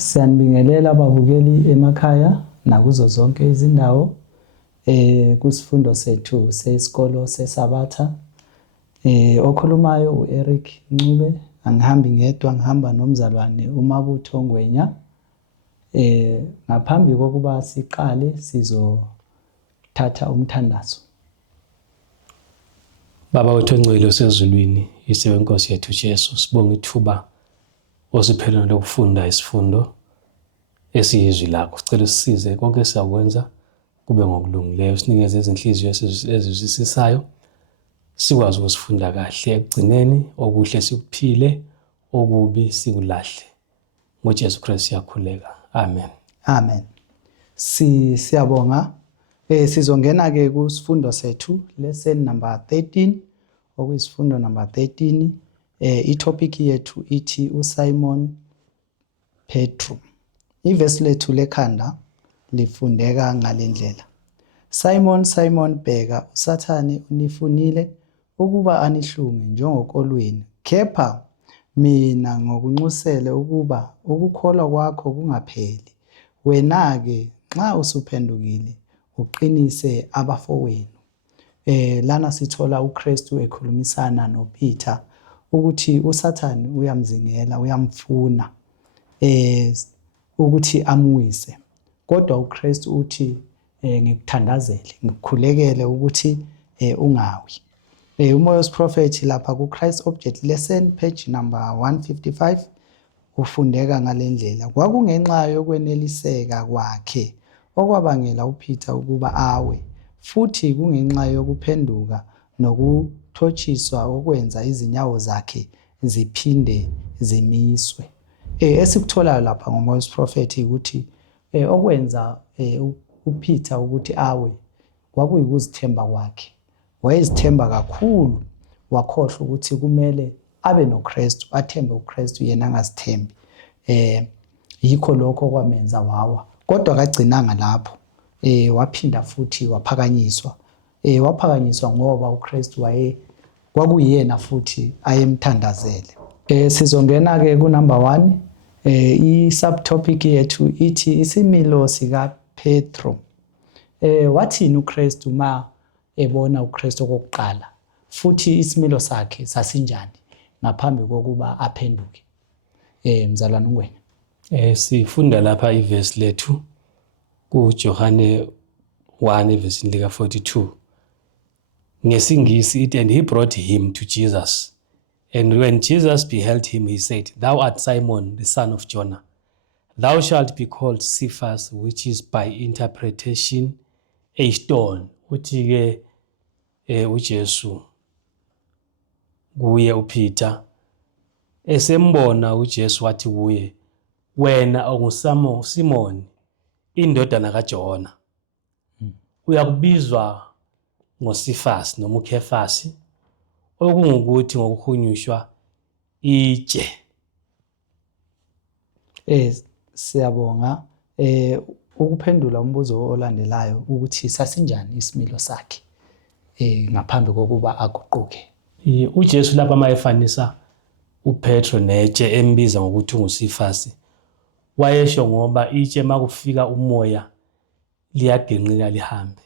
Siyanibingelela ababukeli emakhaya nakuzo zonke izindawo kusifundo sethu sesikolo seSabatha. Okhulumayo uEric Ncube, angihambi ngedwa, ngihamba nomzalwane uMabutho Ngwenya. Ngaphambi kokuba siqale sizothatha umthandazo. Baba wethu ongcwele osezulwini, Yise wenkosi yethu Jesu, sibonga ithuba osiphelele lokufunda isifundo esiyizwi lakho. Sicela usisize konke siyakwenza kube ngokulungileyo, sinikeze izinhliziyo ezizwisisayo, sikwazi ukusifunda kahle, ekugcineni okuhle sikuphile, okubi sikulahle. NgoJesu Kristu siyakhuleka. Amen. Amen. Siyabonga. Sizongena ke kusifundo sethu lesson number 13, okuyisifundo number 13. Itopic yethu ithi uSimon Petru. Ivesi lethu lekhanda lifundeka ngalendlela. Simon, Simon, bheka uSathane unifunile ukuba anihlunge njengokolweni. Kepha mina ngokunxusele ukuba ukukholwa kwakho kungapheli. Wena-ke nxa usuphendukile uqinise abafowenu. Lana sithola uKristu ekhulumisana noPeter ukuthi uSathane uyamzingela, uyamfuna ukuthi amwise. Kodwa uKristu uthi ngikuthandazele, ngikukhulekele ukuthi ungawi. Umoya wesiprofethi lapha kuChrist Object Lesson page number 155 ufundeka ngalendlela. Kwakungenxa yokweneliseka kwakhe okwabangela uPeter ukuba awe, futhi kungenxa yokuphenduka nokuthotshiswa okwenza izinyawo zakhe ziphinde zimiswe. Esikutholayo lapha ngomoya wesiprofethi ukuthi okwenza uPeter ukuthi awe kwakuyikuzithemba kwakhe. Wayezithemba kakhulu, wakhohlwa ukuthi kumele abe noKristu, athembe uKristu yena angazithembi. Yikho lokho kwamenza wawa. Kodwa kagcinanga lapho. Waphinda futhi waphakanyiswa. Waphakanyiswa ngoba uKristu kwakuyena futhi ayemthandazele. Sizongena ke ku number 1. I-subtopic yethu ithi isimilo sika Petru. Wathini uKristu ma ebona uKristu okokuqala, futhi isimilo sakhe sasinjani ngaphambi kokuba aphenduke? Mzalwane Ngwenya. Sifunda lapha ivesi lethu kuJohane 1 evesini lika 42. Ngesingisi ithi, and he brought him to Jesus. And when Jesus beheld him, he said, Thou art Simon, the son of Jonah. Thou shalt be called Cephas, which is by interpretation a stone. Uthi ke uJesu kuye uPeter esembona uJesu wathi kuye, wena unguSimoni, indodana kaJona. Uyakubizwa ngoCephas noma uKefasi, okungukuthi ngokuhunyushwa itshe. Siyabonga. Ukuphendula umbuzo olandelayo ukuthi sasinjani isimilo sakhe ngaphambi kokuba aguquke. uJesu lapha mayefanisa uPetro netshe embiza ngokuthi unguCephas, wayesho ngoba itshe makufika umoya liyagenqika lihambe.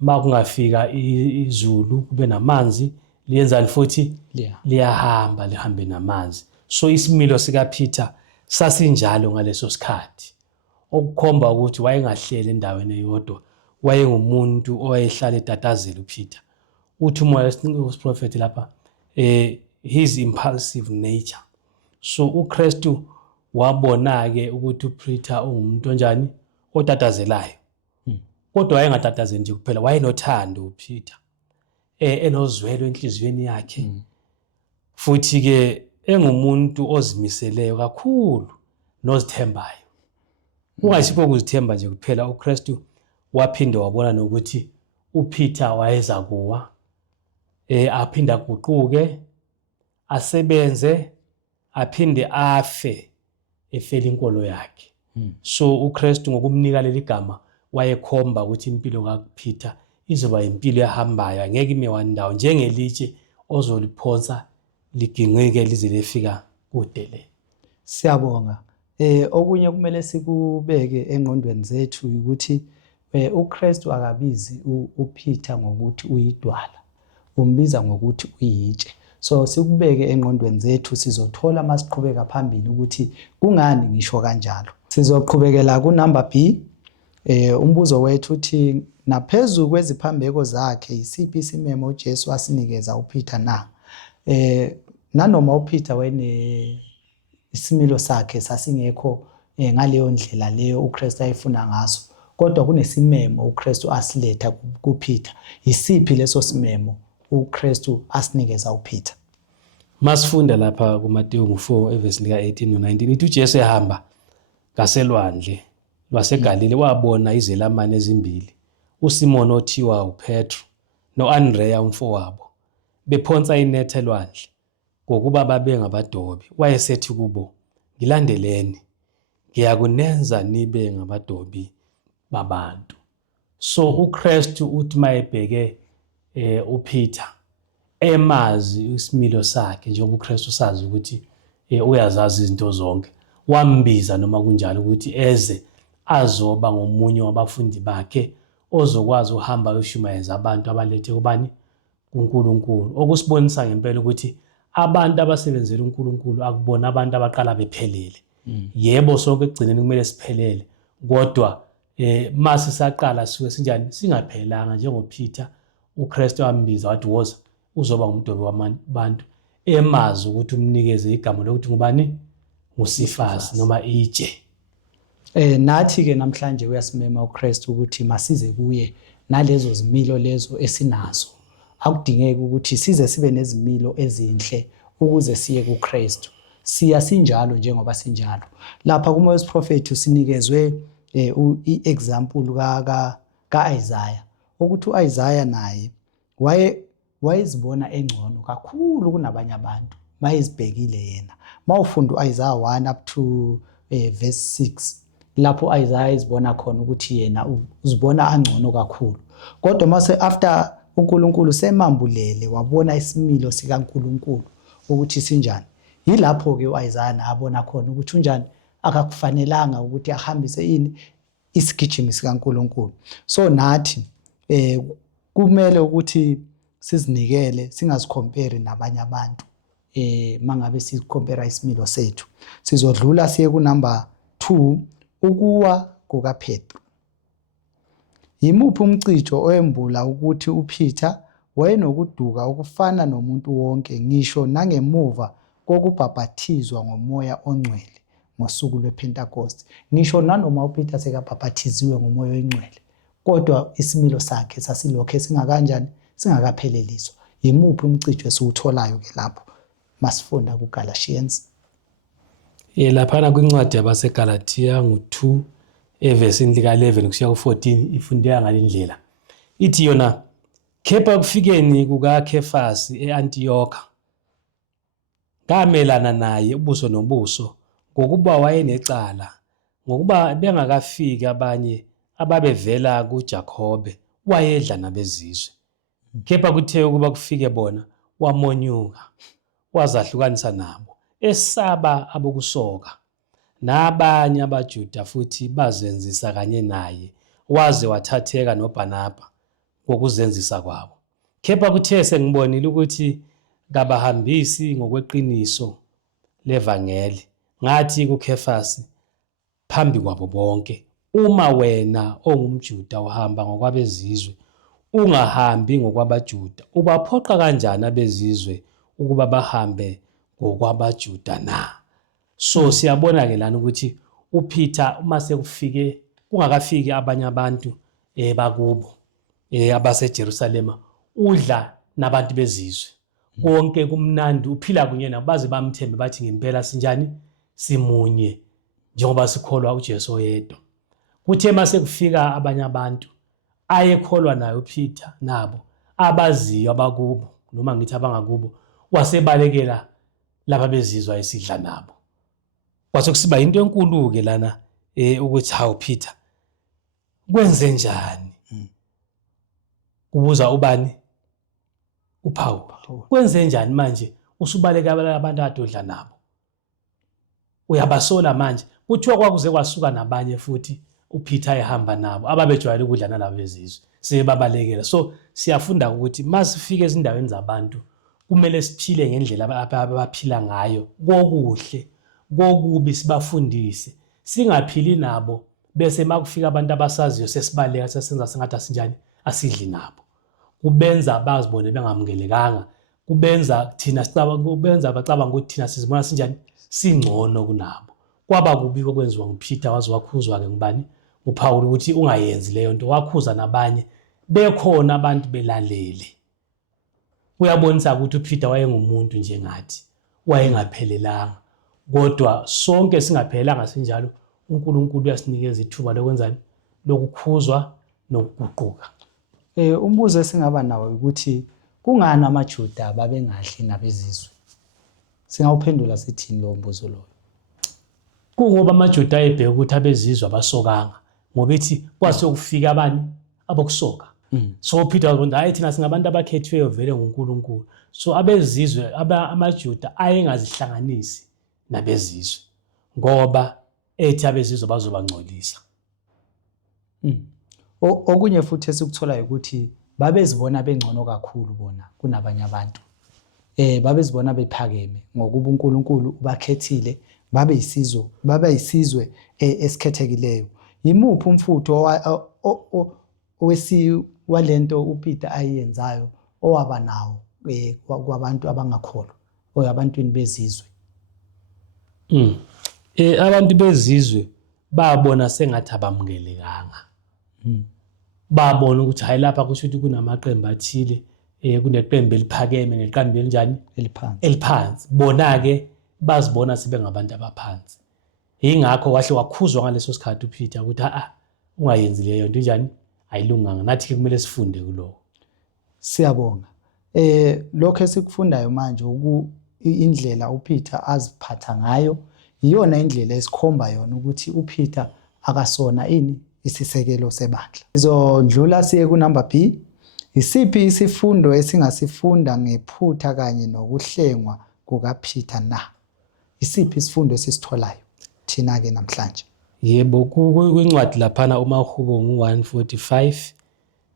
Makungafika izulu kube namanzi liyenzani futhi liyahamba lihambe namanzi. So isimilo sika Peter sasinjalo ngaleso sikhathi, okukhomba ukuthi wayengahleli endaweni eyodwa, wayengumuntu owayehlala etatazela uPeter. Uthi umoya wesiprofethi lapha his impulsive nature. So uKristu wabona ke ukuthi uPeter ungumuntu onjani, otatazelayo. Kodwa wayengatatazeli nje kuphela, wayenothando uPeter, enozwelo enhliziyweni yakhe, futhi ke engumuntu ozimiseleyo kakhulu nozithembayo. Kungayisikho ukuzithemba nje kuphela, uKristu waphinde wabona nokuthi uPeter wayeza kuwa, aphinde aguquke, asebenze, aphinde afe, efela inkolo yakhe. So uKristu ngokumnika leli gama wayekhomba ukuthi impilo kaPeter izoba impilo ehambayo, angeke ime wandawo, njengelitshe ozoliphonsa liginqike lize lefika kude le. Siyabonga. Okunye kumele sikubeke engqondweni zethu ukuthi uKristu akabizi uPeter ngokuthi uyidwala, umbiza ngokuthi uyitshe. So sikubeke engqondweni zethu, sizothola masiqhubeka phambili ukuthi kungani ngisho kanjalo. Sizoqhubekela kunumber B. Umbuzo wethu uthi naphezulu kweziphambeko zakhe isiphi isimemo uJesu asinikeza uPeter na? Nanoma uPeter isimilo sakhe sasingekho ngaleyo ndlela leyo uKristu ayefuna ngaso, kodwa kunesimemo uKristu asiletha kuPeter. Isiphi leso simemo uKristu asinikeza uPeter? Masifunda lapha kuMateyu 4 evesi lika 18 no 19 ithi uJesu ehamba ngaselwandle lwaseGalile wabona izelamani ezimbili, uSimoni othiwa uPetro noAndreya umfowabo, bephonsa inethe elwandle ngokuba babengabadobi. Wayesethi kubo, "Ngilandeleni, ngiyakunenza nibe ngabadobi babantu." So uKristu uthi mayebheke uPeter emazi isimilo sakhe, njengoba uKristu sazi ukuthi uyazazi izinto zonke, wambiza noma kunjalo ukuthi eze azoba ngomunye wabafundi bakhe ozokwazi uhamba uyoshumayeza abantu abalethe kubani? kuNkulunkulu. Okusibonisa ngempela ukuthi abantu abasebenzela uNkulunkulu akubona abantu abaqala bephelele. Yebo, sonke ekugcineni kumele siphelele, kodwa mase saqala suke sinjani singaphelanga njengoPeter. uKristu wambiza wathi woza uzoba ngumdobi wabantu, emazi ukuthi umnikeze igama lokuthi ngubani? Ngusifasi noma itshe. Nathi-ke namhlanje uyasimema uKristu ukuthi masize kuye nalezo zimilo lezo esinazo. Akudingeki ukuthi size sibe nezimilo ezinhle ukuze siye kuKristu. Siya sinjalo njengoba sinjalo. Lapha kuMoya wesiprofethi usinikezwe i-example ka-Isaiah, ukuthi u-Isaiah naye wayezibona engcono kakhulu kunabanye abantu mayezibhekile yena. Mawufunda u-Isaiah 1 up to verse 6, lapho u-Isaiah ezibona khona ukuthi yena uzibona angcono kakhulu. Kodwa mase after uNkulunkulu semambulele wabona isimilo sikaNkulunkulu ukuthi sinjani, yilapho-ke u-Isaiah abona khona ukuthi unjani akakufanelanga ukuthi ahambise isigijimi sikaNkulunkulu. So nathi kumele ukuthi sizinikele, singazikhomperi nabanye abantu mangabe sikhompera isimilo sethu. Sizodlula siye kunumber 2, ukuwa kukaPetru. Yimuphi umcijo oyembula ukuthi uPeter wayenokuduka okufana nomuntu wonke, ngisho nangemuva kokubhabhathizwa ngomoya ongcwele ngosuku lwePentecost? Ngisho nanoma uPeter sekabhabhathiziwe ngomoya oyingcwele, kodwa isimilo sakhe sasilokho singakanjani? Singakapheleliswa. Yimuphi umcijo esiwutholayo ke lapho masifunda kuGalatians? Laphana kwincwadi yabaseGalatia 2 evesini lika 11 kusiya ku14 ifundeka ngalindlela. Ithi yona, kepha kufikeni kukaKefasi e-Antiyokha ngamelana naye ubuso nobuso ngokuba wayenecala, ngokuba bengakafiki abanye ababevela kuJakobe wayedla nabezizwe. Kepha kuthe ukuba kufike bona wamonyuka, wazahlukanisa nabo, esaba abokusoka. Nabanye abaJuda futhi bazenzisa kanye naye, waze wathatheka noBhanaba ngokuzenzisa kwabo. Kepha kuthe sengibonile ukuthi kabahambisi ngokweqiniso levangeli, ngathi kuKefasi phambi kwabo bonke, uma wena ongumJuda uhamba ngokwabezizwe, ungahambi ngokwabaJuda, ubaphoqa kanjani abezizwe ukuba bahambe ngokwabaJuda na? So siyabona-ke lana ukuthi uPeter uma sekufike kungakafiki abanye abantu bakubo abaseJerusalema, udla nabantu bezizwe. Konke kumnandi, uphila kunye nabo, baze bamthembe bathi ngempela sinjani? Simunye njengoba sikholwa uJesu oyedwa. Kuthe mase kufika abanye abantu ayekholwa naye uPeter nabo abaziyo abakubo noma ngithi abangakubo, wasebalekela laba bezizwa esidla nabo. Kwase kusiba into enkulu-ke lana ukuthi hawu Peter kwenze njani? Ubuza ubani? uPawulu. Kwenze njani manje usubaleka abantu adodla nabo? Uyabasola manje kuthiwa kwakuze kwasuka nabanye futhi uPeter ehamba nabo ababejwayele ukudla nalabo bezizwe sebabalekela. So siyafunda ukuthi masifike ezindaweni zabantu kumele siphile ngendlela abaphila ngayo, kokuhle kokubi sibafundise, singaphili nabo bese makufika abantu abasaziyo sesibaleka sesenza sengathi asinjani asidli nabo. Kubenza bazibone bengamukelekanga, kubenza bacabanga ukuthi thina sizibona sinjani singcono kunabo. Kwaba kubi okwenziwa nguPeter waze wakhuzwa-ke ngubani? UPaul, ukuthi ungayenzi leyo nto. Wakhuza nabanye bekhona abantu belalele. Kuyabonisa ukuthi uPeter wayengumuntu njengathi, wayengaphelelanga. Kodwa sonke singaphelelanga sinjalo, uNkulunkulu uyasinikeza ithuba lokwenzani? Lokukhuzwa nokuguquka. Umbuzo esingaba nawo ukuthi kungani amaJuda babengadli nabezizwe? Singawuphendula sithini lo mbuzo loyo? Kungoba amaJuda ayebheka ukuthi abezizwe abasokanga, ngoba ithi kwase kufika abani abokusoka. So uPeter wabona hayi thina singabantu abakhethiweyo vele nguNkulunkulu. So abezizwe amaJuda ayengazihlanganisi nabezizwe ngoba ethi abezizwe bazobangcolisa. Okunye futhi esikuthola ukuthi babezibona bengcono kakhulu bona kunabanye abantu. Babezibona bephakeme ngokuba uNkulunkulu ubakhethile babe yisizwe esikhethekileyo. Yimuphi umfutho walento uPeter ayenzayo owaba nawo kwabantu abangakholwa oyabantwini bezizwe? Abantu bezizwe babona sengathi abamukelekanga. Babona ukuthi hayi lapha kusho ukuthi kunamaqembu athile, kuneqembu eliphakeme neqembu elinjani eliphansi. Bona-ke bazibona sebengabantu abaphansi. Yingakho wahle wakhuzwa ngaleso sikhathi uPeter ukuthi ungayenzi leyo nto njani ayilunganga. Nathi-ke kumele sifunde kuloko. Siyabonga. Lokho esikufundayo manje indlela uPeter aziphatha ngayo iyona indlela esikhomba yona ukuthi uPeter akasona isisekelo sebandla. Sizondlula siye kunumber B. Isiphi isifundo esingasifunda ngephutha kanye nokuhlengwa kukaPeter na? Isiphi isifundo esisitholayo thina-ke namhlanje? Yebo, kwincwadi laphana uMahubo 1:45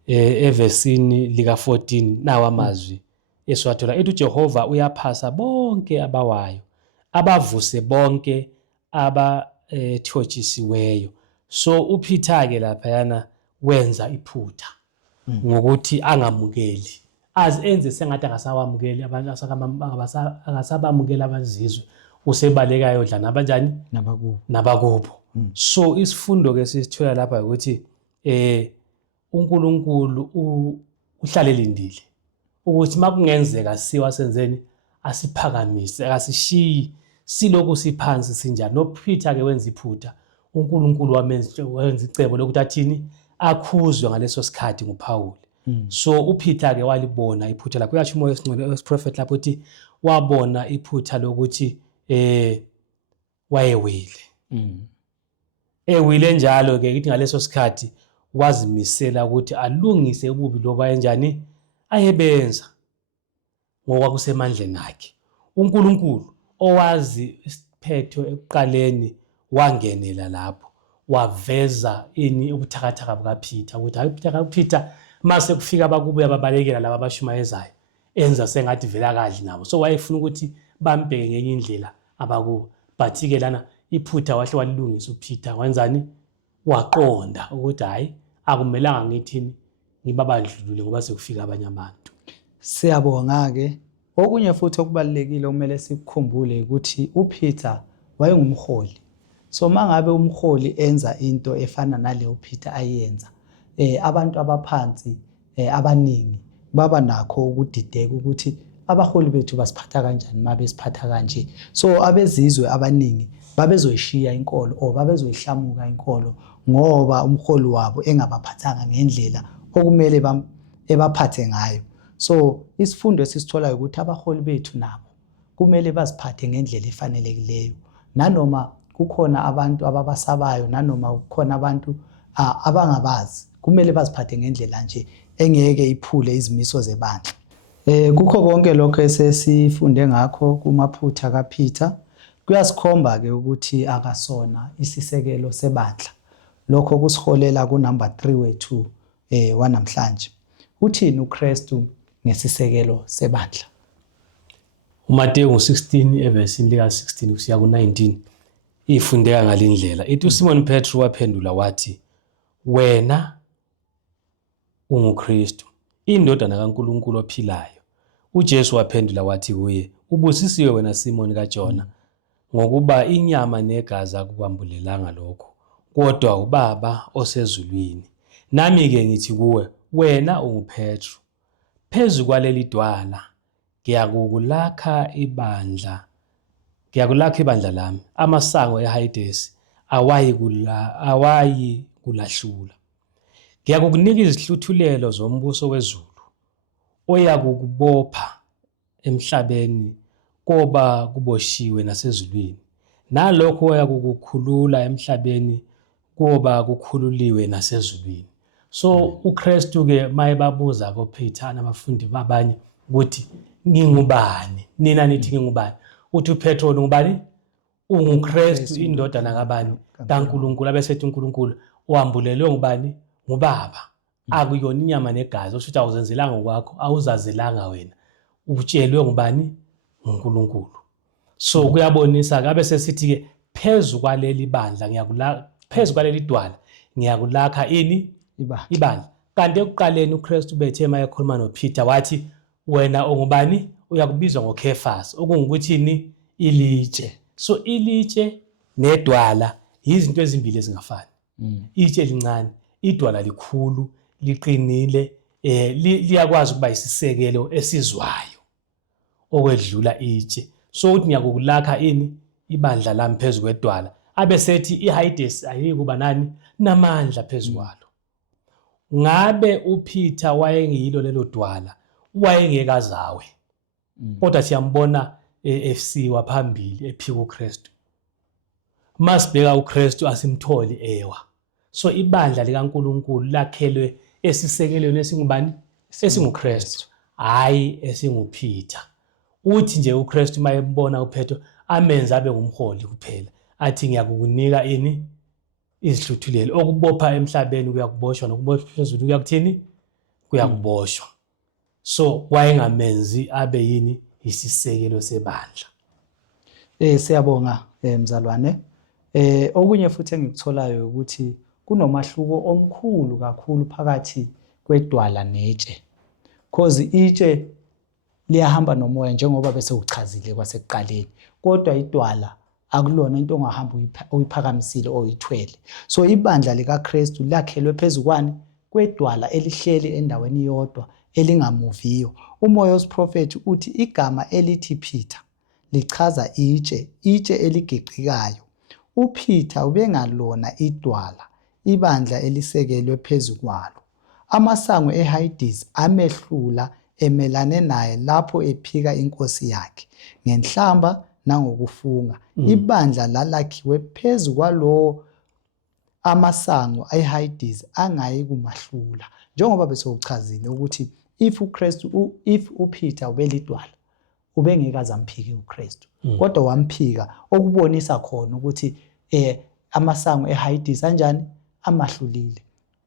evesini lika 14 nawa amazwi esiwathola ethi uJehova uyaphasa bonke abawayo, abavuse bonke abathotshisiweyo. So uPeter-ke laphayana wenza iphutha ngokuthi angamukeli, enze sengathi angasabamukeli abantu, akasabamukeli abazizwe, usebaleka yodla nabanjani nabakubo. So isifundo-ke sisithola lapha ukuthi uNkulunkulu uhlale lindile ukuthi makungenzeka siwa senzeni asiphakamise, akasishiyi silokhu siphansi sinjani. NoPeter-ke wenza iphutha, uNkulunkulu wenza icebo lokuthi athini akhuzwe ngaleso sikhathi nguPaul. So uPeter-ke walibona iphutha lakhe. Uyasho umoya wesiprofeti lapho uthi wabona iphutha lokuthi wayewile. Ewile njalo-ke kithi ngaleso sikhathi wazimisela ukuthi alungise ububi lobo ayenjani ayebenza ngokwakusemandleni akhe. uNkulunkulu owazi isiphetho ekuqaleni wangenela lapho waveza ubuthakathaka bukaPeter ukuthi hayi uPeter mase kufika abakubuya ababalekela laba abashumayezayo enza sengathi vela kadli nabo. So wayefuna ukuthi bambheke ngenye indlela abakubo, but-ke lana iphutha wahle walilungisa uPeter. Wenzani? Waqonda ukuthi hayi akumelanga ngithini ngibabandlulule ngoba sekufika abanye abantu. Siyabonga-ke. Okunye futhi okubalekile okumele sikukhumbule ukuthi uPeter wayengumholi. So mangabe umholi enza into efana nale uPeter ayenza, abantu abaphansi abaningi baba nakho ukudideka ukuthi abaholi bethu basiphatha kanjani mabe siphatha kanje. So abezizwe abaningi babezoyishiya inkolo babezoyihlamuka inkolo ngoba umholi wabo engabaphathanga ngendlela okumele ebaphathe ngayo. So isifundo esisitholayo ukuthi abaholi bethu nabo kumele baziphathe ngendlela efanelekileyo, nanoma kukhona abantu ababasabayo, nanoma kukhona abantu abangabazi, kumele baziphathe ngendlela nje engeke iphule izimiso zebandla. Kukho konke lokho esesifunde ngakho kumaphutha kaPeter, Kuyasikhomba ke ukuthi akasona isisekelo sebandla. Lokho kusiholela kunumber 3 wethu wanamhlanje. Uthini uKristu ngesisekelo sebandla? uMateyu 16 evesini lika 16 kusiya ku 19 ifundeka ngalindlela. Ithi uSimon Petru waphendula wathi, wena unguKristu, indodana kaNkulunkulu ophilayo. UJesu waphendula wathi kuye, ubusisiwe wena Simon kaJona, ngokuba inyama negazi akukwambulelanga lokho, kodwa uBaba osezulwini. Nami-ke ngithi kuwe, wena unguPetru, phezu kwaleli dwala ngiyakulakha ibandla lami, amasango eHadesi awayi kulahlula. Ngiyakunika izihluthulelo zombuso wezulu, oyakukubopha emhlabeni koba kuboshiwe nasezulwini, nalokho oyakukukhulula emhlabeni koba kukhululiwe nasezulwini. So uKristu-ke mayebabuza koPeter nabafundi babanye ukuthi ngingubani, nina nithi ngingubani? Uthi uPetro ngubani? UnguKristu, indodana kabani? kaNkulunkulu. Abesethi uNkulunkulu wambulelwe ngubani? nguBaba. Akuyona inyama negazi, osho ukuthi awuzenzelanga ngokwakho, awuzazelanga wena, utshelwe ngubani? nguNkulunkulu. So kuyabonisa-ke, abesesithi-ke phezu kwaleli bandla phezu kwaleli dwala ngiyakulakha ini? ibandla. Kanti ekuqaleni uKristu bethe mayekhuluma noPeter wathi, wena ungubani? Uyakubizwa ngoKhefasi, okungukuthini? Ilitshe. So ilitshe nedwala yizinto ezimbili ezingafani. Itshe lincane, idwala likhulu, liqinile, liyakwazi ukuba isisekelo esizwayo okwedlula itshe. So uthi ngiyakulakha ini? Ibandla lami phezu kwedwala. Abesethi iHadesi ayikuba nani? Namandla phezu kwalo. Ngabe uPeter wayengiyilo lelo dwala, wayengekazawe, kodwa siyambona efsiwa phambili ephika uKristu. Masibheka uKristu asimtholi ewa. So ibandla likaNkulunkulu lakhelwe esisekelweni esingubani? EsinguKristu, hayi esinguPeter. Uthi nje uKristu mayembona uPetro amenze abe ngumholi kuphela, athi ngiyakukunika ini? Izihluthulelo. Okubopha emhlabeni kuyakuboshwa, nokuboshwa phezulu kuyakuthini? Kuyakuboshwa. So wayengamenzi abe yini? Isisekelo sebandla. Siyabonga mzalwane. Okunye futhi engikutholayo ukuthi kunomahluko omkhulu kakhulu phakathi kwedwala netshe. Because itshe liyahamba nomoya njengoba bese uchazile kwasekuqaleni, kodwa idwala akulona into ongahamba uyiphakamisile oyithwele. So ibandla likaKristu lakhelwe phezu kwani? Kwedwala elihleli endaweni yodwa elingamuviyo. Umoya wesiprofethi uthi igama elithi Peter lichaza itshe eligeqikayo. uPeter ubengalona idwala, ibandla elisekelwe phezu kwalo. Amasango eHadesi amehlula emelane naye lapho ephika inkosi yakhe ngenhlamba nangokufunga. Ibandla lalakhiwe phezu kwalowo amasango eHadesi angayi kumahlula. Njengoba besewuchazile ukuthi if uPeter ubelidwala ubengekaze amphike uKristu, kodwa wamphika, okubonisa khona ukuthi amasango eHadesi anjani? Amahlulile.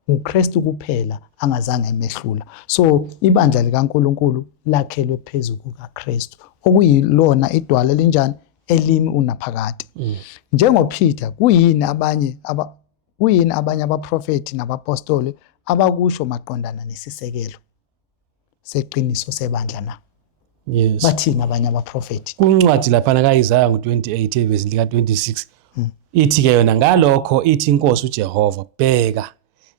uKristu kuphela angazange emehlula. So ibandla likaNkulunkulu lakhelwe phezu kukaKristu, okuyilona idwala elinjani? Elimi unaphakade. NjengoPeter, kuyini abanye abaprofethi nabapostoli abakusho maqondana nesisekelo seqiniso sebandla na? Yes. Bathini abanye abaprofethi? Kuncwadi laphana kaIsaya ngo28 evesi lika 26 ithi ke yona ngalokho ithi inkosi uJehova, bheka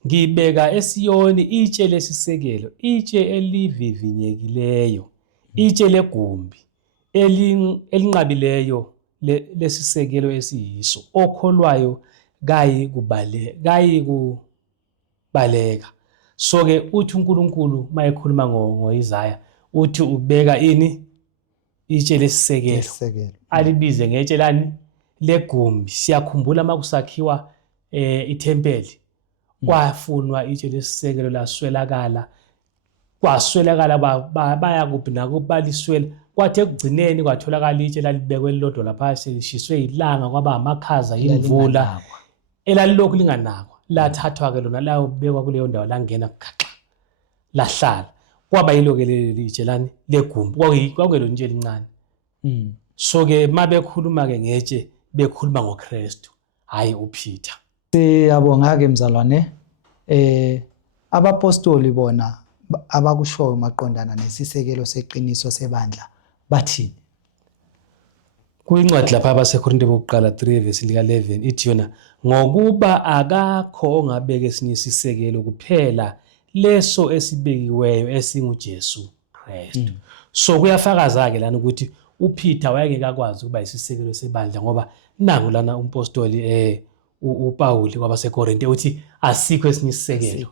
ngibeka eSiyoni itshe lesisekelo, itshe elivivinyekileyo, itshe legumbi elinqabileyo lesisekelo esiyiso, okholwayo kayi kubaleka. So ke uthi uNkulunkulu mayekhuluma ngoIsaya uthi ubeka ini? Itshe lesisekelo, alibize ngetshe lani? Legumbi. Siyakhumbula makusakhiwa ithempeli, kwafunwa itshe lesisekelo laswelakala, kwaswelakala baya kuphi nakubaliswela, kwathi ekugcineni kwatholakala itshe lalibekwe lilodwa lapha selishiswe ilanga kwaba amakhaza imvula elalilokhu linganakwa lathathwa ke lona layobekwa kuleyo ndawo langena gaxa lahlala kwaba yilo-ke leli itshe lani legumbi kwakungelo nje elincane. So ke mabekhuluma-ke ngetshe bekhuluma ngoKristu hayi uPeter. Siyabonga-ke mzalwane, abapostoli bona abakushoyo maqondana nesisekelo seqiniso sebandla bathini? Kwincwadi lapha abaseKorinte bokuqala 3 verse lika 11 ithi yona ngokuba akakho ongabeka esinye isisekelo kuphela leso esibekiweyo esinguJesu Kristu. So kuyafakaza-ke lana ukuthi uPeter wayengeke akwazi ukuba isisekelo sebandla ngoba nangu lana umpostoli uPawuli kwabaseKorinte uthi asikho esinye isisekelo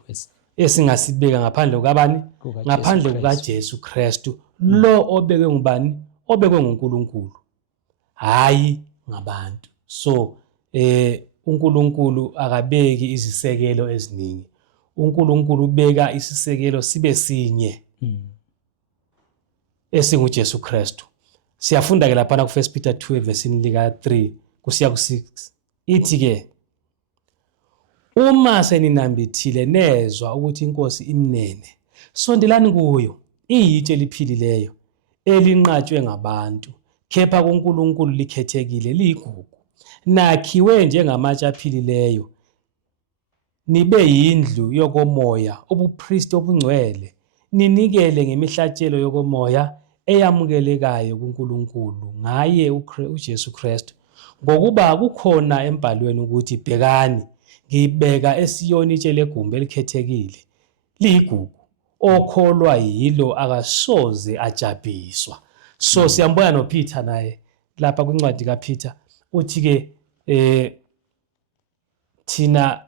esingasibeka ngaphandle kukabani? Ngaphandle kukaJesu Kristu, lo obekwe ngubani? Obekwe nguNkulunkulu, hayi ngabantu. So uNkulunkulu akabeki izisekelo eziningi. uNkulunkulu ubeka isisekelo sibe sinye esinguJesu Kristu. Siyafunda-ke laphana ku1 Peter 2 verse lika 3 kusiya ku6 ithi-ke uma seninambithile nezwa ukuthi iNkosi imnene, sondelani kuyo, iyitshe eliphilileyo elinqatshwe ngabantu, kepha kuNkulunkulu likhethekile, liyigugu, nakhiwe njengamatshe aphilileyo, nibe yindlu yokomoya, ubupristi obungcwele, ninikele ngemihlatshelo yokomoya eyamukelekayo kuNkulunkulu ngaye uJesu Kristu, ngokuba kukhona embhalweni ukuthi bhekani, ngibeka eSiyoni itshe legumbi elikhethekile, liyigugu, okholwa yilo akasoze ajabhiswa. So siyambona noPeter naye lapha kwincwadi kaPeter uthi-ke thina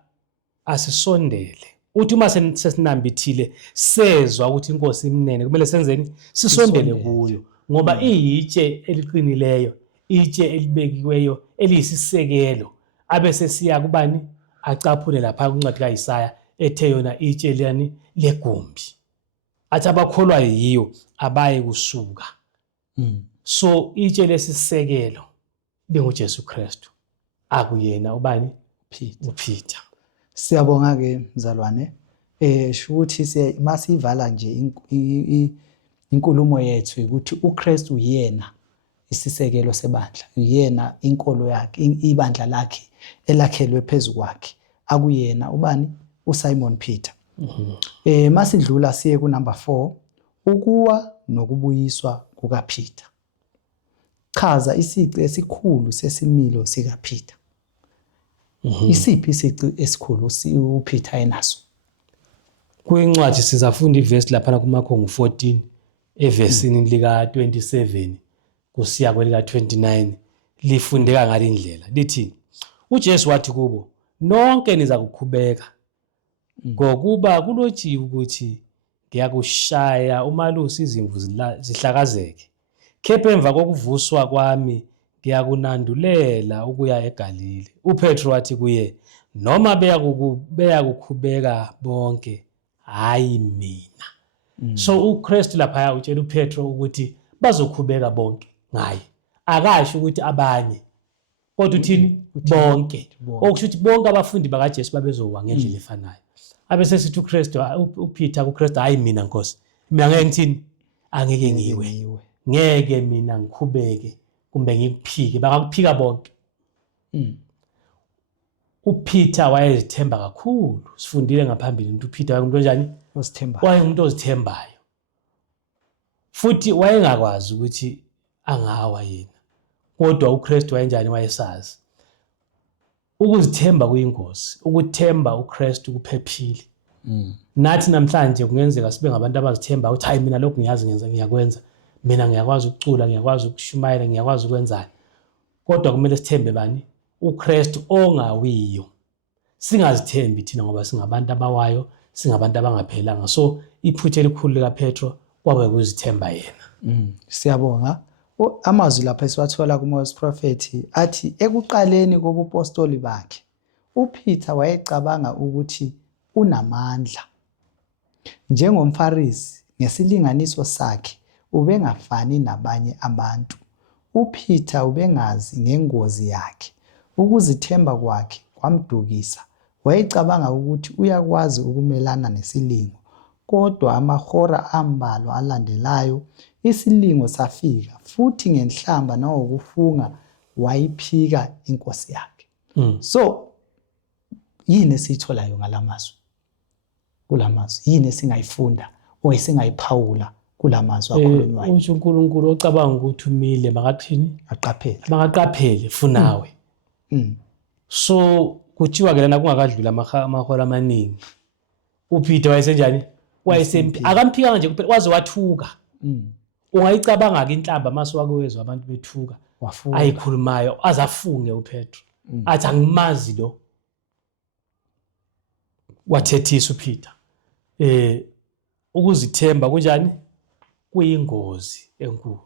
asisondele, uthi uma sesinambithile sezwa ukuthi iNkosi imnene kumele senzeni? Sisondele kuyo ngoba iyitshe eliqinileyo, itshe elibekiweyo eliyisisekelo, abese siya kubani? Acaphule lapha kwincwadi kaIsaya ethe yona itshe liyani legumbi, athi abakholwa yiyo abaye kusuka. So itshe lesisekelo linguJesu Kristu, akuyena ubani? uPeter. Siyabonga-ke mzalwane, shukuthi masivala nje inkulumo yethu ukuthi uKristu uyena isisekelo sebandla, uyena inkolo yakhe, ibandla lakhe elakhelwe phezu kwakhe, akuyena ubani? uSimon Peter. Masidlula siye kunumber 4, ukuwa nokubuyiswa kukaPeter. Chaza isici esikhulu sesimilo sikaPeter. Isiphi isici esikhulu uPeter enaso? Kwincwadi sizafunda ivesi laphana kuMakho 14 evesini lika 27 kusiya kwelika 29 lifundeka ngalindlela lithi uJesu wathi kubo, nonke niza kukhubeka ngokuba kulotshiwe ukuthi ngiyakushaya umalusi izimvu zihlakazeke, kepha emva kokuvuswa kwami ngiyakunandulela ukuya eGalile. uPetro wathi kuye, noma beyakukhubeka bonke, hayi mina. So uKristu lapha utshela uPetro ukuthi bazokhubeka bonke ngaye, akasho ukuthi abanye, kodwa uthini? Bonke. Okusho ukuthi bonke abafundi bakaJesu babezowa ngendlela efanayo. Abese sithi uPeter kuKristu, hayi mina Nkosi, mina ngeke ngithini? Angeke ngiwe. Ngeke mina ngikhubeke kumbe ngikuphike, bangakuphika bonke. uPeter wayezithemba kakhulu. Sifundile ngaphambili ukuthi uPeter wayengumuntu onjani? Wayengumuntu ozithembayo. Futhi wayengakwazi ukuthi angawa yena. Kodwa uKristu wayenjani? Wayesazi. Ukuzithemba kuyingozi. Ukuthemba uKristu kuphephile. Nathi namhlanje kungenzeka sibe ngabantu abazithemba ukuthi hayi mina lokhu ngiyazi ngiyakwenza. Mina ngiyakwazi ukucula, ngiyakwazi ukushumayela, ngiyakwazi ukwenzani. Kodwa kumele sithembe bani? uKristu ongawiyo. Singazithembi thina ngoba singabantu abawayo, singabantu abangaphelanga. So iphutha elikhulu likaPetro kwaba ukuzithemba yena. Siyabonga. Amazwi lapha esiwathola kuMoses prophet athi ekuqaleni kobupostoli bakhe uPeter wayecabanga ukuthi unamandla njengomFarisi ngesilinganiso sakhe ubengafani nabanye abantu. UPeter ubengazi ngengozi yakhe. Ukuzithemba kwakhe kwamdukisa. Wayecabanga ukuthi uyakwazi ukumelana nesilingo. Kodwa amahora ambalwa alandelayo isilingo safika, futhi ngenhlamba nangokufunga wayiphika inkosi yakhe. So yini esiyitholayo ngalamazwi? Kulamazwi yini esingayifunda oyisingayiphawula kulamazwi akhulunywayo? Uthi uNkulunkulu ocabanga ukuthi umile makathini? Makaqaphele funawe. So kuthiwa ke lana kungakadlula amahora amaningi. uPeter wayesenjani? Akamphikanga nje kuphela, waze wathuka. Ungayicabanga ke inhlamba mase wakwezwa abantu bethuka ayikhulumayo azafunge uPetro. Athi angimazi lo. Wathethisa uPeter. Ukuzithemba kunjani? Kuyingozi enkulu.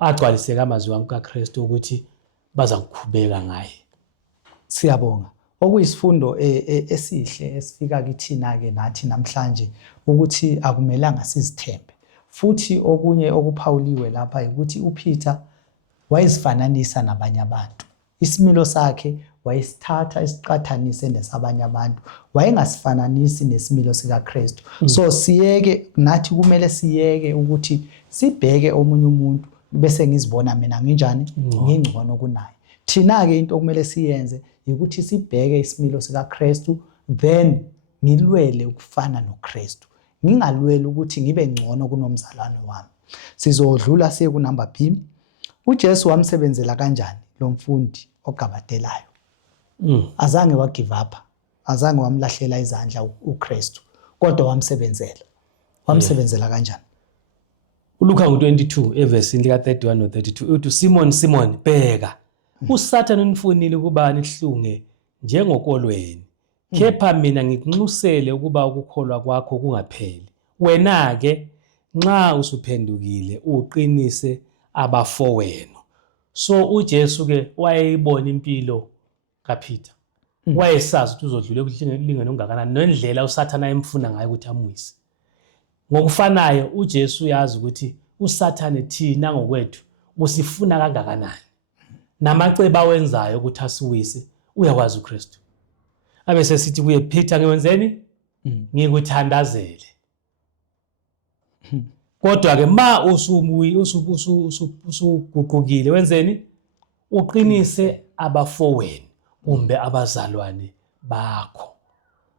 Agcwaliseka amazwi kaKristu ukuthi baza kukhubeka ngaye. Siyabonga. Okuyisifundo esihle esifika kithina ke nathi namhlanje ukuthi akumelanga sizithembe. Futhi okunye okuphawuliwe lapha ukuthi uPeter wayezifananisa nabanye abantu. Isimilo sakhe wayesithatha isiqathanise nesabanye abantu. Wayengasifananisi nesimilo sikaKristu. So siyeke nathi kumele siyeke ukuthi sibheke omunye umuntu bese ngizibona mina nginjani ngingcono kunaye. Thina ke into okumele siyenze ukuthi sibheke isimilo sikaKristu, then ngilwele ukufana noKristu. Ngingalweli ukuthi ngibe ngcono kunomzalwane wami. Sizodlula siye ku number B. uJesu wamsebenzela kanjani lo mfundi ogabadelayo? Azange wa give up, azange wamlahlela izandla uKristu, kodwa wamsebenzela kanjani? uLuka 22 evesi lika 31 no 32 uthi Simon Simon bheka, uSathane unifunile ukuba nihlunge njengokolweni, kepha mina ngikunxusele ukuba ukukholwa kwakho kungapheli. Wena ke nxa usuphendukile uqinise abafowenu. So uJesu ke wayeyibona impilo kaPeter. Wayesazi ukuthi uzodlula ekulingeni ongakanani nendlela uSathane ayemfuna ngayo ukuthi amwise. Ngokufanayo uJesu uyazi ukuthi uSathane thina ngokwethu usifuna kangakanani. Namacebo awenzayo ukuthi asiwise uyakwazi uKristu. Abese sithi kuye Peter ngiwenzeni? Ngikuthandazele. Kodwa ke ma usuguqukile wenzeni? Uqinise abafowenu kumbe abazalwane bakho.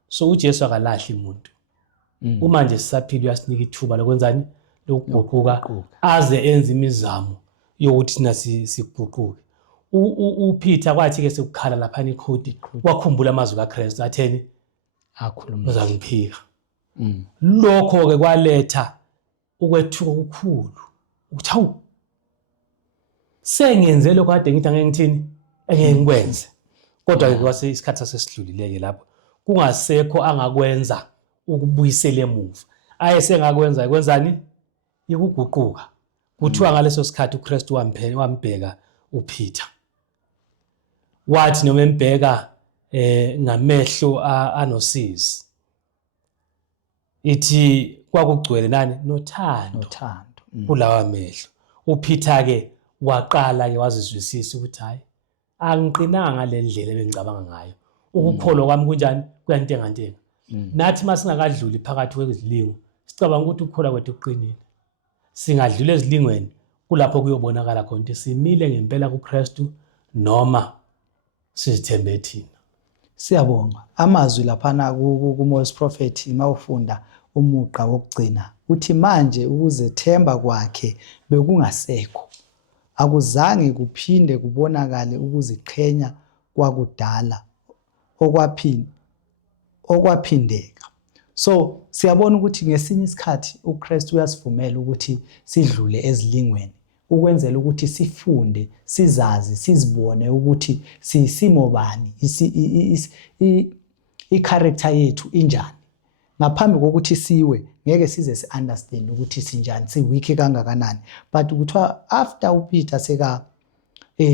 So uJesu akalahli umuntu. Uma nje sisaphila uyasinika ithuba lokwenzani? Lokuguquka aze enze imizamo yokuthi thina siguquke. uPeter kwathi ke sekukhala lapha ekhodi wakhumbula amazwi kaKristu atheni? Akhuluma uzangiphika. Lokho ke kwaletha ukwethuka okukhulu ukuthi hawu sengenze lokho kade ngithi angeke ngithini engeke ngikwenze. Kodwa ke kwase isikhathi sasesidlulileke lapho kungasekho angakwenza ukubuyisela emuva. Ayesengakwenza ikwenzani? Ikuguquka. Kuthiwa ngaleso sikhathi uKristu wambheka uPeter. Wathi noma embheka ngamehlo anosizi. Ithi kwakugcwele nani? Nothando kulawa amehlo. uPeter ke waqala ke wazizwisisa ukuthi hayi angiqinanga ngalendlela ebengicabanga ngayo. Ukukholwa kwami kunjani? Kuyantengantenga. Nathi masingakadluli phakathi kwezilingo sicabanga ukuthi ukukholwa kwethu kuqinile. Singadlula ezilingweni kulapho kuyobonakala khona ukuthi simile ngempela kuKristu noma sizithembe thina. Siyabonga. Amazwi laphana kuMoses prophet mawufunda umuqa wokugcina uthi manje ukuzethemba kwakhe bekungasekho, akuzange kuphinde kubonakale ukuziqhenya kwakudala okwaphindeka. So siyabona ukuthi ngesinye isikhathi uKristu uyasivumela ukuthi sidlule ezilingweni ukwenzela ukuthi sifunde, sizazi, sizibone ukuthi sisimo bani, i-character yethu injani. Ngaphambi kokuthi siwe ngeke size si-understand ukuthi sinjani, si-weak kangakanani. But kuthiwa after uPeter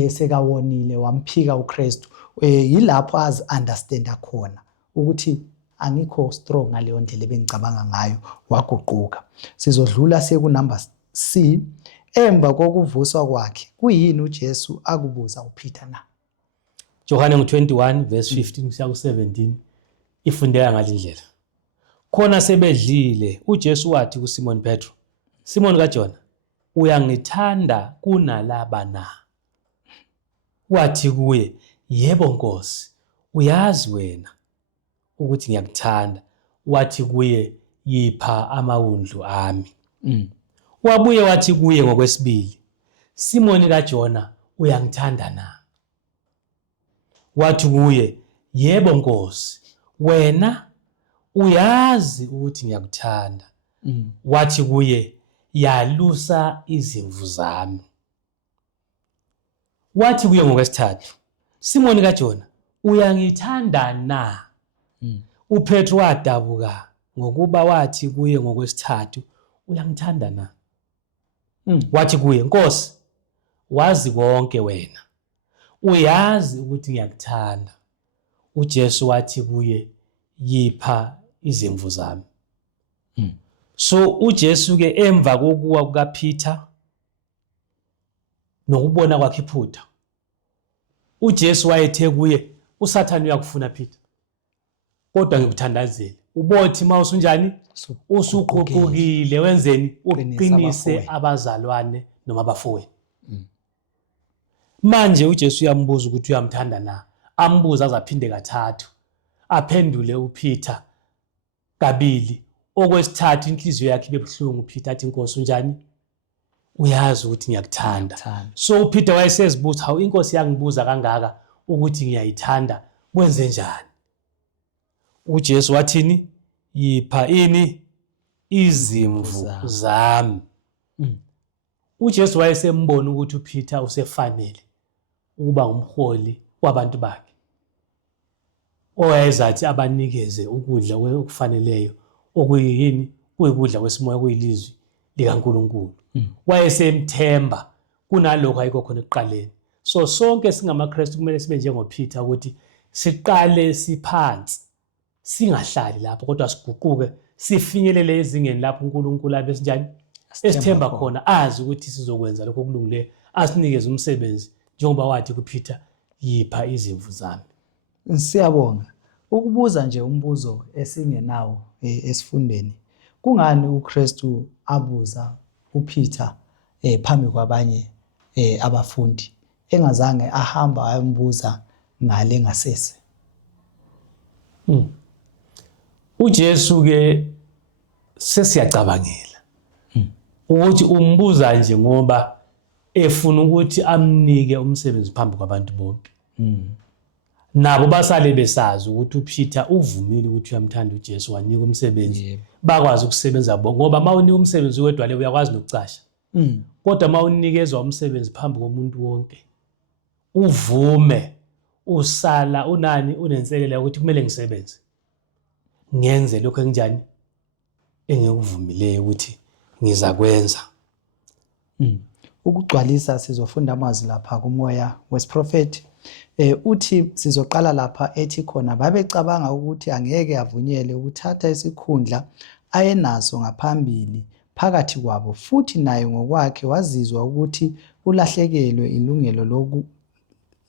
sekawonile wamphika uKristu, yilapho azi-understanda khona ukuthi angikho strong ngaleyo ndlela ebengicabanga ngayo, waguquka. Sizodlula siye kunumber C. Emva kokuvuswa kwakhe kuyini uJesu akubuza uPeter na? Johane 21 verse 15 kusiya ku17 ifundeka ngalindlela. Khona sebedlile uJesu wathi kuSimon Petro, Simon kaJona, uyangithanda kunalaba na? Wathi kuye, yebo Nkosi, uyazi wena ukuthi ngiyakuthanda. Wathi kuye, yipha amawundlu ami. Wabuye wathi kuye ngokwesibili, Simoni kaJona, uyangithanda na? Wathi kuye, yebo Nkosi, wena uyazi ukuthi ngiyakuthanda. Wathi kuye, yalusa izimvu zami. Wathi kuye ngokwesithathu, Simoni kaJona, uyangithanda na? UPetro wadabuka ngokuba wathi kuye ngokwesithathu, uyangithanda na? Wathi kuye, Nkosi, wazi konke wena. Uyazi ukuthi ngiyakuthanda. uJesu wathi kuye, yipha izimvu zami. So uJesu ke emva kokuwa kukaPeter nokubona kwakhe iphutha, uJesu wayethe kuye, uSathane uyakufuna Peter, kodwa ngikuthandazele ubothi mawusunjani, usuqoqokile, wenzeni, uqinise abazalwane noma abafowenu. Manje uJesu uyambuza ukuthi uyamthanda na, ambuza azaphinde kathathu, aphendule uPeter kabili. Okwesithathu inhliziyo yakhe ibebuhlungu, uPeter athi, Nkosi unjani? Uyazi ukuthi ngiyakuthanda. So uPeter wayesezibuza, hawu inkosi yangibuza kangaka ukuthi ngiyayithanda, kwenze njani? uJesu wathini? Yipha ini? Izimvu zami. uJesu wayesembona ukuthi uPeter usefanele ukuba umholi wabantu bakhe, owayezathi abanikeze ukudla okufaneleyo, okuyini? Kuyikudla kwesimoya, kuyilizwi likaNkulunkulu. Wayesemthemba kunalokho ayikho khona ekuqaleni. So sonke singamaKristu kumele sibe njengoPeter, ukuthi siqale siphansi, singahlali lapho, kodwa siguquke sifinyelele ezingeni lapho uNkulunkulu abe sinjani, esithemba khona, azi ukuthi sizokwenza lokho okulungileyo, asinikeze umsebenzi njengoba wathi kuPeter, yipha izimvu zami. Siyabonga. Ukubuza nje umbuzo esingenawo esifundeni, kungani uKristu abuza uPeter phambi kwabanye abafundi engazange ahamba ayombuza ngale ngasese? uJesu ke sesiyacabangela ukuthi umbuza nje ngoba efuna ukuthi amnike umsebenzi phambi kwabantu bonke. Nabo basale besazi ukuthi uPeter uvumile ukuthi uyamthanda uJesu, wanika umsebenzi, bakwazi ukusebenza bonke, ngoba mawunika umsebenzi wedwa le uyakwazi nokucasha. Kodwa mawunikezwa umsebenzi phambi komuntu wonke, uvume, usala unani, unenselela ukuthi kumele ngisebenze, ngenze lokho enginjani, engikuvumileyo ukuthi ngizakwenza. Ukugcwalisa sizofunda amazwi lapha kumoya wesiprofeti. Uthi sizoqala lapha ethi khona babecabanga ukuthi angeke avunyelwe ukuthatha isikhundla ayenaso ngaphambili phakathi kwabo, futhi naye ngokwakhe wazizwa ukuthi ulahlekelwe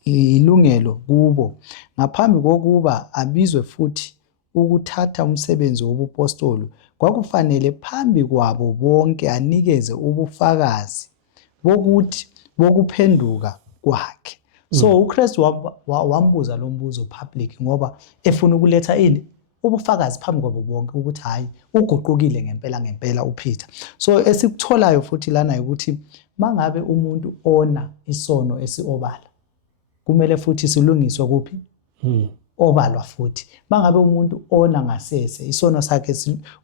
ilungelo kubo ngaphambi kokuba abizwe futhi ukuthatha umsebenzi wobupostoli. Kwakufanele phambi kwabo bonke anikeze ubufakazi bokuphenduka kwakhe. So uKristu wambuza lo mbuzo public ngoba efuna ukuletha ubufakazi phambi kwabo bonke ukuthi hayi, uguqukile ngempela uPeter. So esikutholayo futhi lana ukuthi mangabe umuntu ona isono esiobala, kumele futhi silungiswe kuphi? Obalwa futhi. Mangabe umuntu ona ngasese, isono sakhe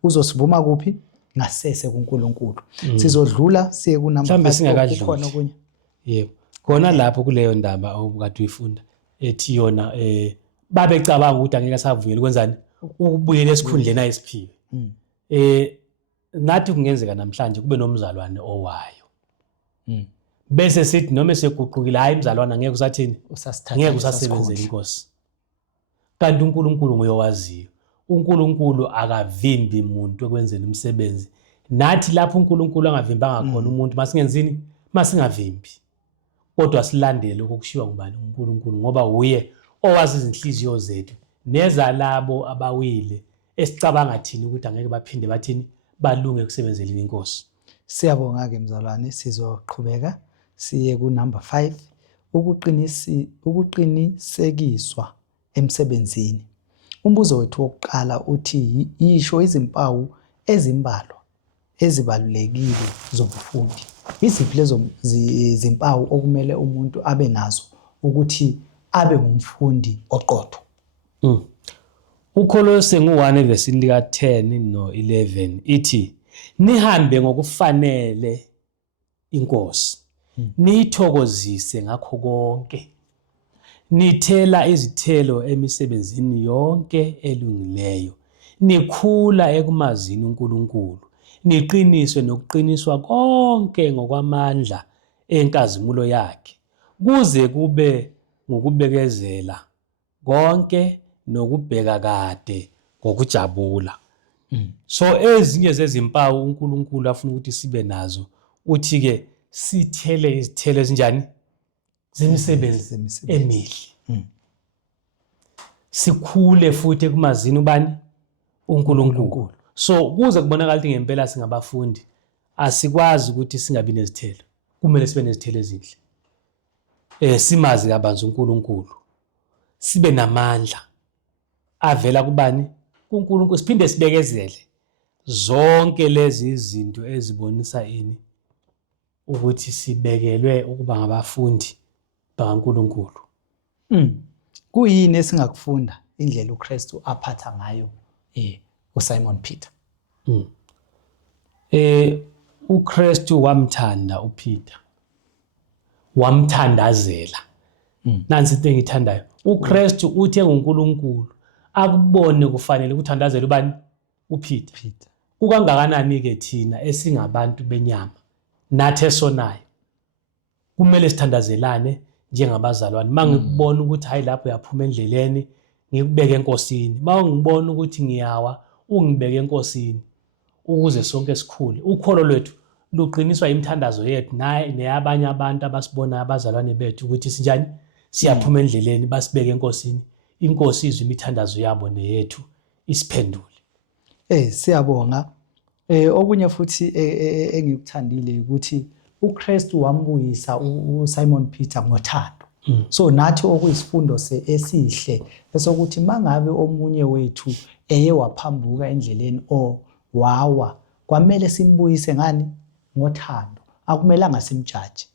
uzosivuma kuphi? Ngasese kuNkulunkulu. Sizodlula siye kunamba 5 khona okunye. Yebo. Khona lapho kuleyo ndaba okade uyifunda ethi yona babecabanga ukuthi angeke savunyelwa kwenzani, ukubuyela esikhundleni ayesiphiwe. Nathi kungenzeka namhlanje kube nomzalwane owayo. Bese sithi noma eseguqukile, hayi umzalwane angeke usathini, ngeke usasebenzela inkosi. Kanti uNkulunkulu nguye owaziyo uNkulunkulu akavimbi umuntu ekwenzeni umsebenzi. Nathi lapho uNkulunkulu angavimbanga khona umuntu masingenzini? Masingavimbi. Kodwa silandele okushiwa ngubani? uNkulunkulu, ngoba uye owazi izinhliziyo zethu nezalabo abawile esicabanga thina ukuthi angeke baphinde bathini balunge ekusebenzeleni inkosi. Siyabonga-ke mzalwane, sizoqhubeka siye ku-number 5, ukuqinisekiswa emsebenzini. Umbuzo wethu wokuqala uthi yisho izimpawu ezimbalwa ezibalulekile zobufundi. Iziphi lezo zimpawu okumele umuntu abe nazo ukuthi abe ngumfundi oqotho? uKolose 1 verse lika 10 no 11 ithi nihambe ngokufanele inkosi, niyithokozise ngakho konke, nithela izithelo emisebenzini yonke elungileyo, nikhula ekumazini uNkulunkulu, niqiniswe nokuqiniswa konke ngokwamandla enkazimulo yakhe, kuze kube ngokubekezela konke nokubheka kade ngokujabula. So ezinye zezimpawu uNkulunkulu afuna ukuthi sibe nazo, uthi-ke sithele izithelo ezinjani? Zemisebenzi emihle. Sikhule futhi ekumazini ubani? uNkulunkulu. So kuze kubonakala ukuthi ngempela singabafundi asikwazi ukuthi singabi nezithelo. Kumele sibe nezithelo ezinhle. Simazi kabanzi uNkulunkulu. Sibe namandla avela kubani? kuNkulunkulu. Siphinde sibekezele zonke lezi izinto ezibonisa ini? Ukuthi sibekelwe ukuba ngabafundi bakaNkulunkulu. Kuyini esingakufunda indlela uKristu aphatha ngayo uSimon Peter? uKristu wamthanda uPeter, wamthandazela. Nansi into engithandayo, uKristu uthe nguNkulunkulu akubone kufanele ukuthandazela ubani? uPeter. Kukangakanani-ke thina esingabantu benyama nathi esonayo kumele sithandazelane njengabazalwane. Mangikubona ukuthi hayi lapho uyaphuma endleleni, ngikubeke enkosini. Mangibona ukuthi ngiyawa, ungibeke enkosini ukuze sonke sikhule. Ukholo lwethu luqiniswa imithandazo yethu neyabanye abantu abasibonayo abazalwane bethu ukuthi sinjani? Siyaphuma endleleni basibeke enkosini. Inkosi izwe imithandazo yabo neyethu isiphendule. Siyabonga. Okunye futhi engikuthandile ukuthi uKristu wambuyisa uSimon Peter ngothando. So nathi okuyisifundo esihle esokuthi mangabe omunye wethu eye waphambuka endleleni wawa, kwamele simbuyise ngani? Ngothando. Akumelanga simjaje,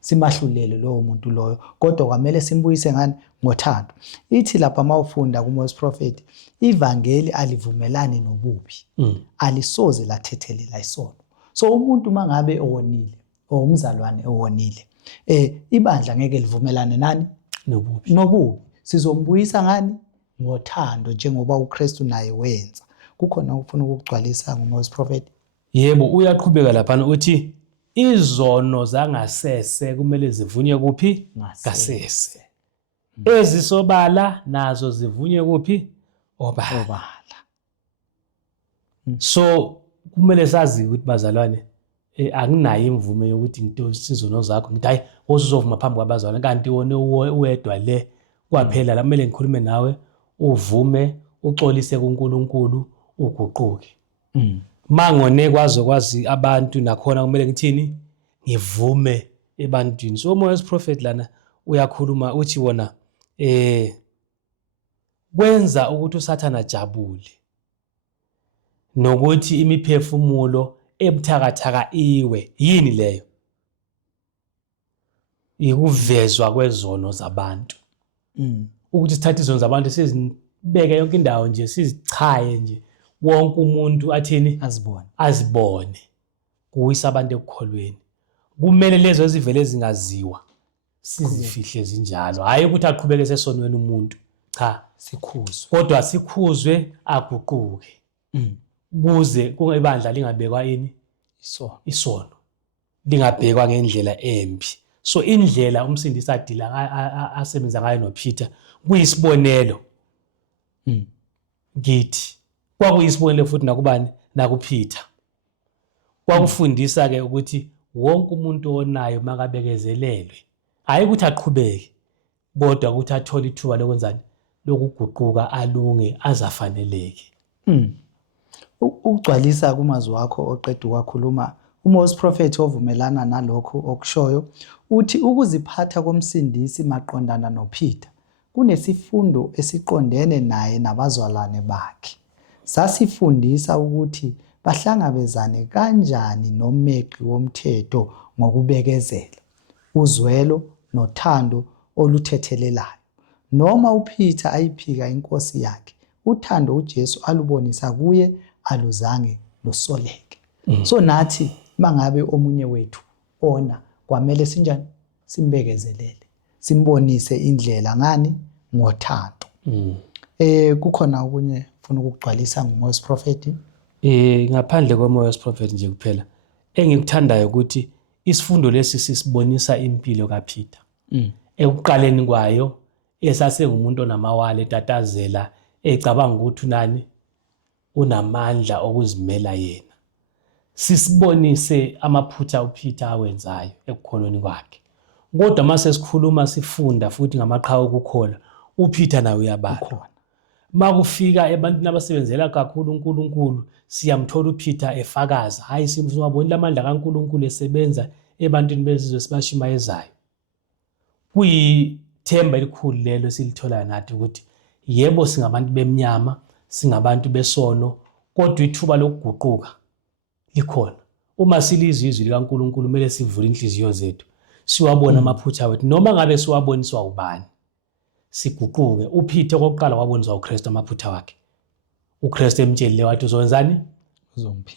simahlulele lowo muntu loyo, kodwa kwamele simbuyise ngani? Ngothando. Ithi lapha mawufunda kuMoses Prophet, ivangeli alivumelani nobubi, alisoze lathethelela isono. So umuntu mangabe owonile or umzalwane owonile, ibandla ngeke livumelane nani? Nobubi. Sizombuyisa ngani? Ngothando, njengoba uKristu naye wenza. Kukhona ufuna ukugcwalisa ngoMoses Prophet? Yebo, uyaqhubeka lapha uthi izono zangasese kumele zivunywe kuphi? Ngasese. Ezisobala nazo zivunywe kuphi? Obala. So kumele sazi ukuthi bazalwane, anginayo imvume yokuthi ngitose izono zakho ngithi hayi uzovuma phambi kwabazalwane, kanti wona uwedwa le kwaphela. La kumele ngikhulume nawe, uvume, uxolise kuNkulunkulu, uguquke. Mangone kwazi abantu nakhona kumele ngithini? Ngivume ebantwini. So uMoses Prophet lana uyakhuluma uthi wona kwenza ukuthi uSathane ajabule nokuthi imiphefumulo ebuthakathaka iwe. Yini leyo? Ikuvezwa kwezono zabantu. Ukuthi sithathe izono zabantu sizibeke yonke indawo nje, sizichaye nje, wonke umuntu athini? Azibone. Kuyisa abantu ekukholweni. Kumele lezo ezivele ezingaziwa sizifihle zinjalo, hayi ukuthi aqhubeke sesonweni umuntu. Cha, sikhuzwe. Kodwa sikhuzwe aguquke. Kuze ibandla lingabekwa ini? Isono. Lingabhekwa ngendlela embi. So indlela umsindisi adila asebenza ngayo noPeter kuyisibonelo ngithi kwakuyisibonelo futhi nakubani nakuPeter. Kwakufundisa ke ukuthi wonke umuntu onayo makabekezelelwe hayi ukuthi aqhubeke kodwa ukuthi athole ithuba lokwenzani lokuguquka alunge azafaneleke. Ukugcwalisa kumazwi wakho oqeda ukwakhuluma uMoses Prophet ovumelana nalokho okushoyo uthi ukuziphatha komsindisi maqondana noPeter kunesifundo esiqondene naye nabazalwane bakhe. Sasifundisa ukuthi bahlangabezane kanjani nomeqi womthetho ngokubekezela, uzwelo nothando oluthethelelayo. Noma uPeter ayiphika inkosi yakhe, uthando uJesu alubonisa kuye aluzange lusoleke. So nathi mangabe omunye wethu ona kwamele sinjani simbekezelele, simbonise indlela ngani ngothando. Kukhona okunye ufuna ukugcwalisa ngoMoses Prophet? Ngaphandle koMoses Prophet nje kuphela engikuthandayo ukuthi isifundo lesi sisibonisa impilo kaPeter. Ekuqaleni kwayo esasengumuntu onamawala etatazela ecabanga ukuthi unani unamandla okuzimela yena. Sisibonise amaphutha uPeter awenzayo ekukholweni kwakhe. Kodwa mase sikhuluma sifunda futhi ngamaqhawe okukholwa uPeter naye uyabala. Makufika ebantwini abasebenzela kakhulu uNkulunkulu siyamthola uPeter efakaza hayi siwabonile amandla kaNkulunkulu esebenza ebantwini bezizwe sibashimayezayo. Kuyithemba elikhulu lelo silitholayo nathi ukuthi yebo singabantu bemnyama, singabantu besono, kodwa ithuba lokuguquka likhona. Uma silizwe izwi likaNkulunkulu kumele sivule inhliziyo zethu siwabona amaphutha wethu noma ngabe siwaboniswa ubani, siguquke. uPeter okokuqala waboniswa uKristu amaphutha wakhe. uKristu emtshelile wathi uzowenzani?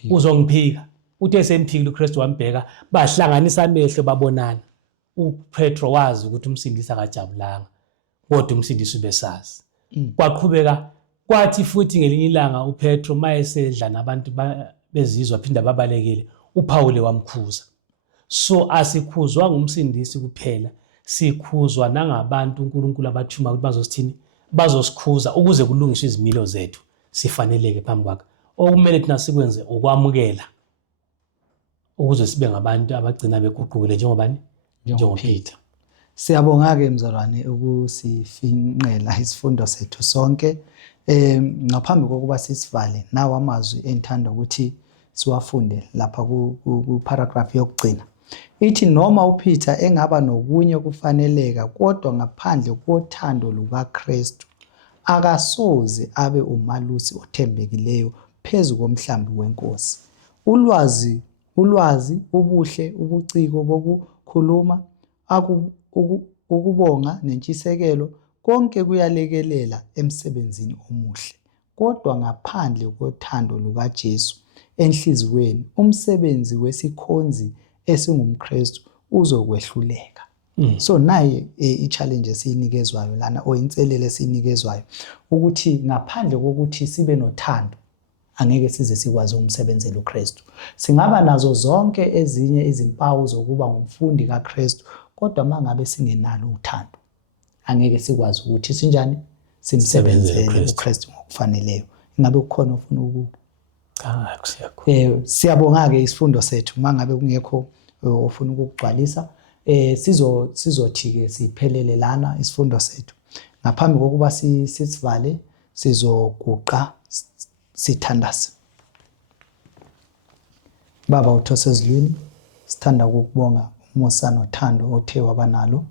Uzongiphika. Uthe semphikile uKristu wambheka, bahlanganisa amehlo babonana. uPetro wazi ukuthi umsindisi akajabulanga kodwa umsindisi ubesazi. Kwaqhubeka kwathi futhi ngelinye ilanga uPetro mayesedla nabantu bezizwa phinda babalekile uPaul wamkhuza. So asikhuzwa ngumsindisi kuphela, sikhuzwa nangabantu uNkulunkulu abathuma ukuthi bazosithini, bazosikhuza ukuze kulungiswe izimilo zethu sifaneleke phambi kwakhe. Okumele thina sikwenze ukwamukela ukuze sibe ngabantu abagcina beguqukile njengobani? NjengoPeter. Siyabonga-ke mzalwane ukusifinqela isifundo sethu sonke. Ngaphambi kokuba sisivale nawo amazwi engithanda ukuthi siwafunde lapha ku-paragraph yokugcina. Ithi noma uPeter engaba nokunye kufaneleka kodwa ngaphandle kothando lukaKristu akasoze abe umalusi othembekileyo phezu komhlambi wenkosi. Ulwazi, ubuhle, ubuciko bokukhuluma, ukubonga nentshisekelo konke kuyalekelela emsebenzini omuhle. Kodwa ngaphandle kothando lukaJesu enhliziyweni umsebenzi wesikhonzi esingumKristu uzokwehluleka. So naye i-challenge esinikezwayo lana oyinselele esinikezwayo ukuthi ngaphandle kokuthi sibe nothando angeke size sikwazi umsebenzela uKristu. Singaba nazo zonke ezinye izimpawu zokuba ngumfundi kaKristu kodwa mangabe singenalo uthando angeke sikwazi ukuthi sinjani simsebenzele uKristu ngokufaneleyo. Ingabe kukhona ofuna ukuba siyabonga-ke isifundo sethu. Mangabe kungekho ofuna ukugcwalisa sizothi-ke siphelele lana isifundo sethu. Ngaphambi kokuba sisivale sizoguqa sithandaze. Baba uThose ezulwini, sithanda ukukubonga umusa nothando othe wabanalo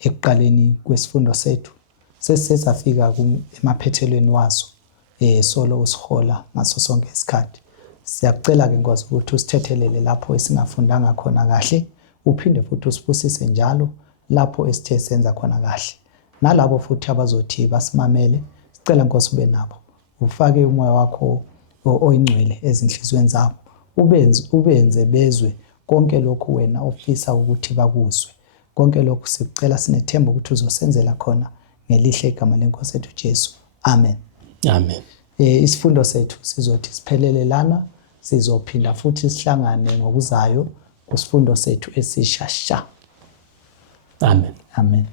ekuqaleni kwesifundo sethu. Sesafika emaphethelweni waso solo usihola ngaso sonke isikhathi. Siyakucela ke Nkosi ukuthi usithethelele lapho esingafundanga khona kahle, uphinde futhi usifusise njalo lapho esithe senza khona kahle. Nalabo futhi abazothi basimamele, sicela Nkosi ube nabo. Ufake umoya wakho oyingcwele ezinhlizweni zabo. Ubenze bezwe konke lokhu wena ofisa ukuthi bakuzwe. Konke lokhu sikucela sinethemba ukuthi uzosenzela khona ngelihle igama leNkosi yethu Jesu. Amen. Amen. Isifundo sethu sizothi siphelele lana, sizophinda futhi sihlangane ngokuzayo kusifundo sethu esisha sha. Amen. Amen.